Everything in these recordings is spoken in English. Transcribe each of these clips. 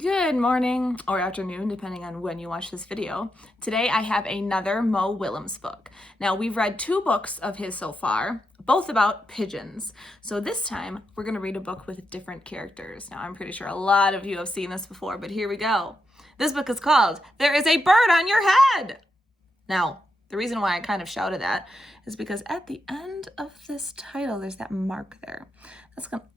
Good morning or afternoon, depending on when you watch this video. Today I have another Mo Willems book. Now we've read two books of his so far, both about pigeons. So this time we're going to read a book with different characters. Now I'm pretty sure a lot of you have seen this before, but here we go. This book is called There is a Bird on Your Head. Now, the reason why I kind of shouted that is because at the end of this title, there's that mark there.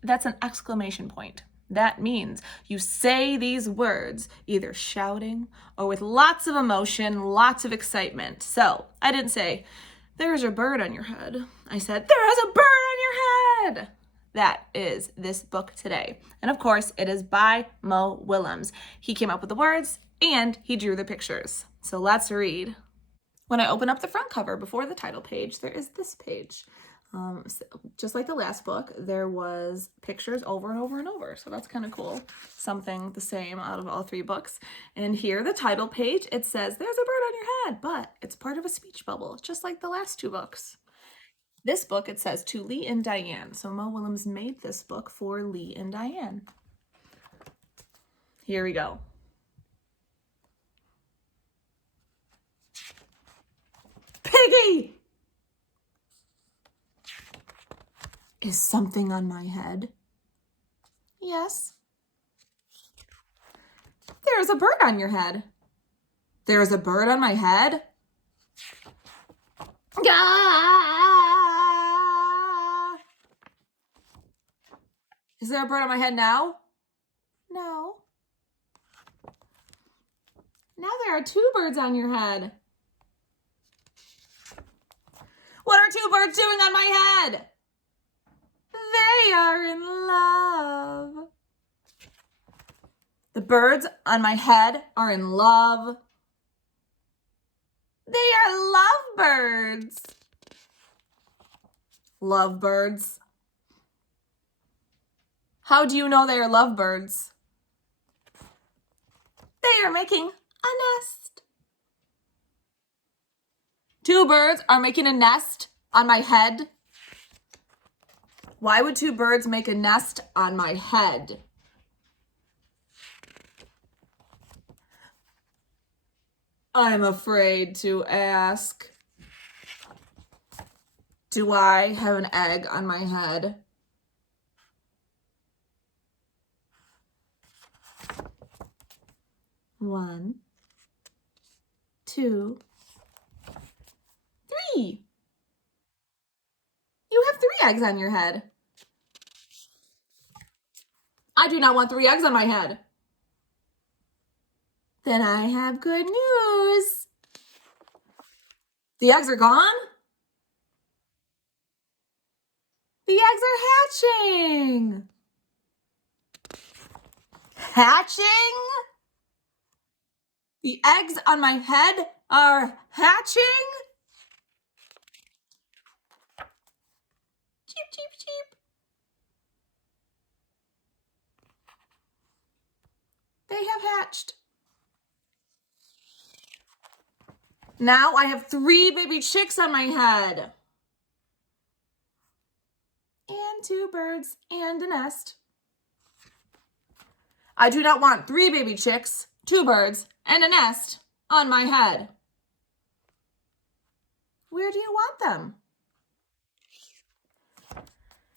That's an exclamation point. That means you say these words either shouting or with lots of emotion, lots of excitement. So I didn't say, there's a bird on your head. I said, there is a bird on your head. That is this book today. And of course, it is by Mo Willems. He came up with the words and he drew the pictures. So let's read. When I open up the front cover before the title page, there is this page. Just like the last book, there was pictures over and over and over. So that's kind of cool. Something the same out of all three books. And here, the title page, it says, there's a bird on your head, but it's part of a speech bubble, just like the last two books. This book, it says, to Lee and Diane. So Mo Willems made this book for Lee and Diane. Here we go. Piggy! Is something on my head? Yes. There's a bird on your head. There's a bird on my head? Ah! Is there a bird on my head now? No. Now there are two birds on your head. What are two birds doing on my head? They are in love. The birds on my head are in love. They are lovebirds. Lovebirds. How do you know they are lovebirds? They are making a nest. Two birds are making a nest on my head. Why would two birds make a nest on my head? I'm afraid to ask. Do I have an egg on my head? One, two, three. You have 3 eggs on your head. I do not want 3 eggs on my head. Then I have good news. The eggs are gone. The eggs are hatching. Hatching? The eggs on my head are hatching? Cheep, cheep, cheep. They have hatched. Now I have 3 baby chicks on my head. And 2 birds and a nest. I do not want 3 baby chicks, 2 birds, and a nest on my head. Where do you want them?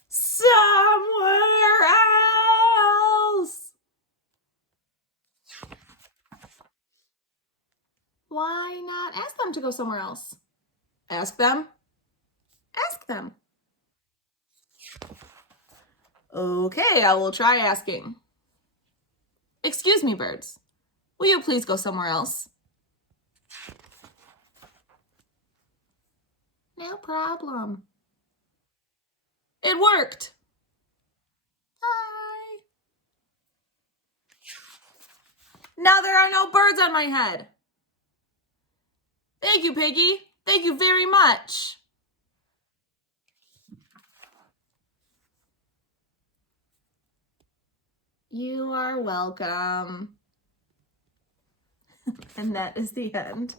Somewhere else. Why not ask them to go somewhere else? Ask them. Ask them. Okay, I will try asking. Excuse me, birds. Will you please go somewhere else? No problem. It worked. Bye. Now there are no birds on my head. Thank you, Piggy. Thank you very much. You are welcome. And that is the end.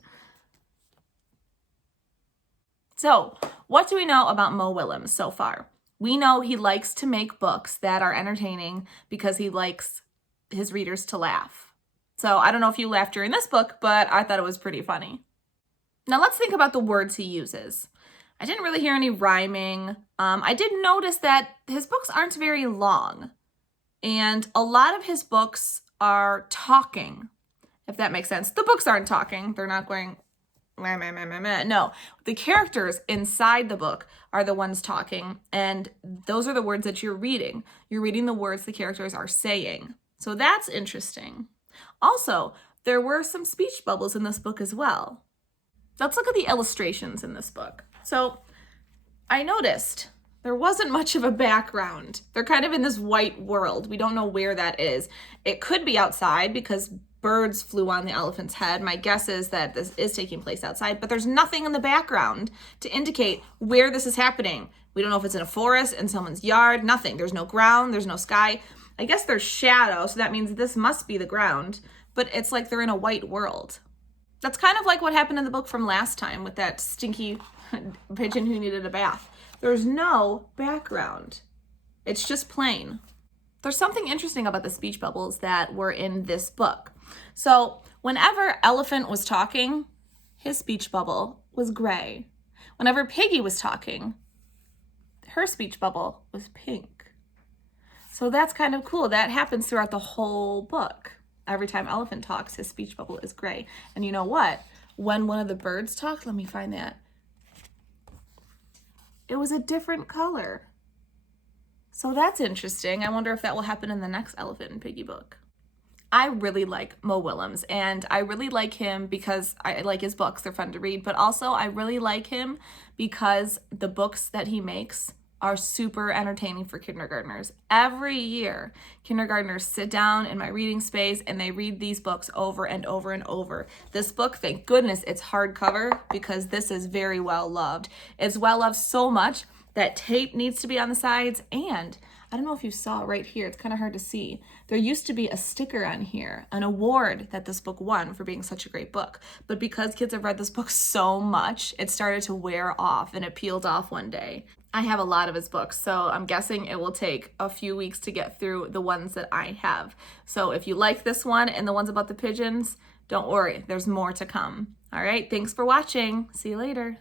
So, what do we know about Mo Willems so far? We know he likes to make books that are entertaining because he likes his readers to laugh. So I don't know if you laughed during this book, but I thought it was pretty funny. Now let's think about the words he uses. I didn't really hear any rhyming. I did notice that his books aren't very long, and a lot of his books are talking, if that makes sense. The books aren't talking. They're not going, meh, meh, meh, meh, meh. No, the characters inside the book are the ones talking, and those are the words that you're reading. You're reading the words the characters are saying. So that's interesting. Also, there were some speech bubbles in this book as well. Let's look at the illustrations in this book. So I noticed there wasn't much of a background. They're kind of in this white world. We don't know where that is. It could be outside because birds flew on the elephant's head. My guess is that this is taking place outside, but there's nothing in the background to indicate where this is happening. We don't know if it's in a forest, in someone's yard, nothing. There's no ground, there's no sky. I guess there's shadow, so that means this must be the ground, but it's like they're in a white world. That's kind of like what happened in the book from last time with that stinky pigeon who needed a bath. There's no background. It's just plain. There's something interesting about the speech bubbles that were in this book. So whenever Elephant was talking, his speech bubble was gray. Whenever Piggy was talking, her speech bubble was pink. So that's kind of cool. That happens throughout the whole book. Every time Elephant talks, his speech bubble is gray. And you know what? When one of the birds talked, let me find that. It was a different color. So that's interesting. I wonder if that will happen in the next Elephant and Piggy book. I really like Mo Willems, and I really like him because I like his books. They're fun to read, but also I really like him because the books that he makes are super entertaining for kindergartners. Every year, kindergartners sit down in my reading space and they read these books over and over and over. This book, thank goodness, it's hardcover because this is very well loved. It's well loved so much that tape needs to be on the sides, and I don't know if you saw it right here, it's kind of hard to see. There used to be a sticker on here, an award that this book won for being such a great book. But because kids have read this book so much, it started to wear off and it peeled off one day. I have a lot of his books, so I'm guessing it will take a few weeks to get through the ones that I have. So if you like this one and the ones about the pigeons, don't worry, there's more to come. All right, thanks for watching. See you later.